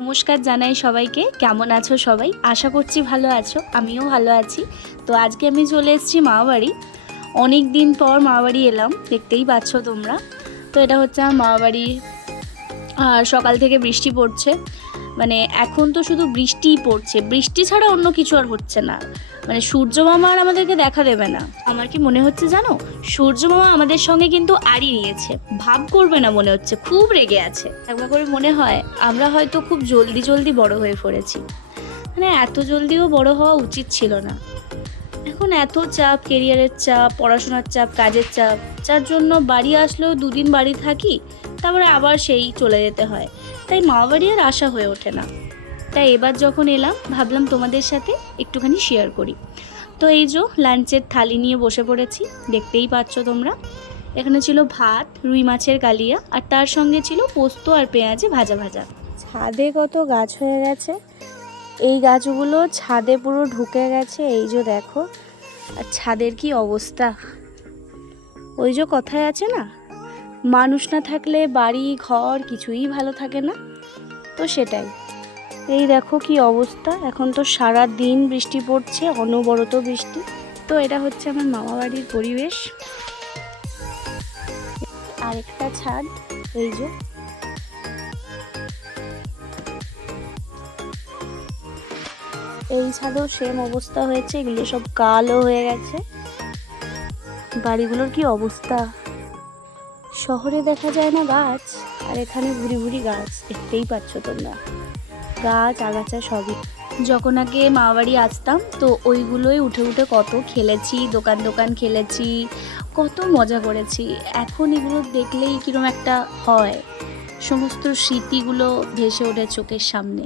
নমস্কার জানাই সবাইকে। কেমন আছো সবাই? আশা করছি ভালো আছো। আমিও ভালো আছি। তো আজকে আমি চলে এসেছি মামাবাড়ি। অনেক দিন পর মামাবাড়ি এলাম, দেখতেই পাচ্ছ তোমরা। তো এটা হচ্ছে আমার আর সকাল থেকে বৃষ্টি পড়ছে। মানে এখন তো শুধু বৃষ্টিই পড়ছে। বৃষ্টি ছাড়া অন্য কিছু আর হচ্ছে না। মানে সূর্য মামা আর আমাদেরকে দেখা দেবে না। আমার কি মনে হচ্ছে জানো? সূর্য মামা আমাদের সঙ্গে কিন্তু আড়ি নিয়েছে। ভাব করবে না মনে হচ্ছে, খুব রেগে আছে। একবার করে মনে হয়, আমরা হয়তো খুব জলদি জলদি বড় হয়ে পড়েছি। মানে এত জলদিও বড় হওয়া উচিত ছিল না। এখন এত চাপ কেরিয়ারের চাপ, পড়াশোনার চাপ, কাজের চাপ, যার জন্য বাড়ি আসলেও দুদিন বাড়ি থাকি, তারপরে আবার সেই চলে যেতে হয়। তাই মা বাড়ি আর আশা হয়ে ওঠে না। তাই এবার যখন এলাম, ভাবলাম তোমাদের সাথে একটুখানি শেয়ার করি। তো এই যে লাঞ্চের থালি নিয়ে বসে পড়েছি, দেখতেই পাচ্ছ তোমরা। এখানে ছিল ভাত, রুই মাছের কালিয়া, আর তার সঙ্গে ছিল পোস্ত আর পেঁয়াজে ভাজা ভাজা। ছাদে কত গাছ হয়ে গেছে। এই গাছগুলো ছাদে পুরো ঢুকে গেছে, এই যে দেখো। আর ছাদের কি অবস্থা। ওই যে কথায় আছে না, মানুষ না থাকলে বাড়ি, ঘর কিছুই ভালো থাকে না। তো সেটাই। এই দেখো কি অবস্থা। এখন তো সারা দিন বৃষ্টি পড়ছে, অনবরত বৃষ্টি। তো এটা হচ্ছে আমার মামা বাড়ির পরিবেশ। আরেকটা ছাদ, এই যে। এই ছাদেও সেম অবস্থা হয়েছে, এগুলো সব কালো হয়ে গেছে। বাড়িগুলোর কি অবস্থা? শহরে দেখা যায় না গাছ, আর এখানে ভুরি ভুরি গাছ, দেখতেই পাচ্ছ তোমরা। গাছ, আগাছা সবই। যখন আগে মামাবাড়ি আসতাম, তো ওইগুলোই উঠে উঠে কত খেলেছি, দোকান দোকান খেলেছি, কত মজা করেছি। এখন এগুলো দেখলেই কীরকম একটা হয়। সমস্ত স্মৃতিগুলো ভেসে ওঠে চোখের সামনে।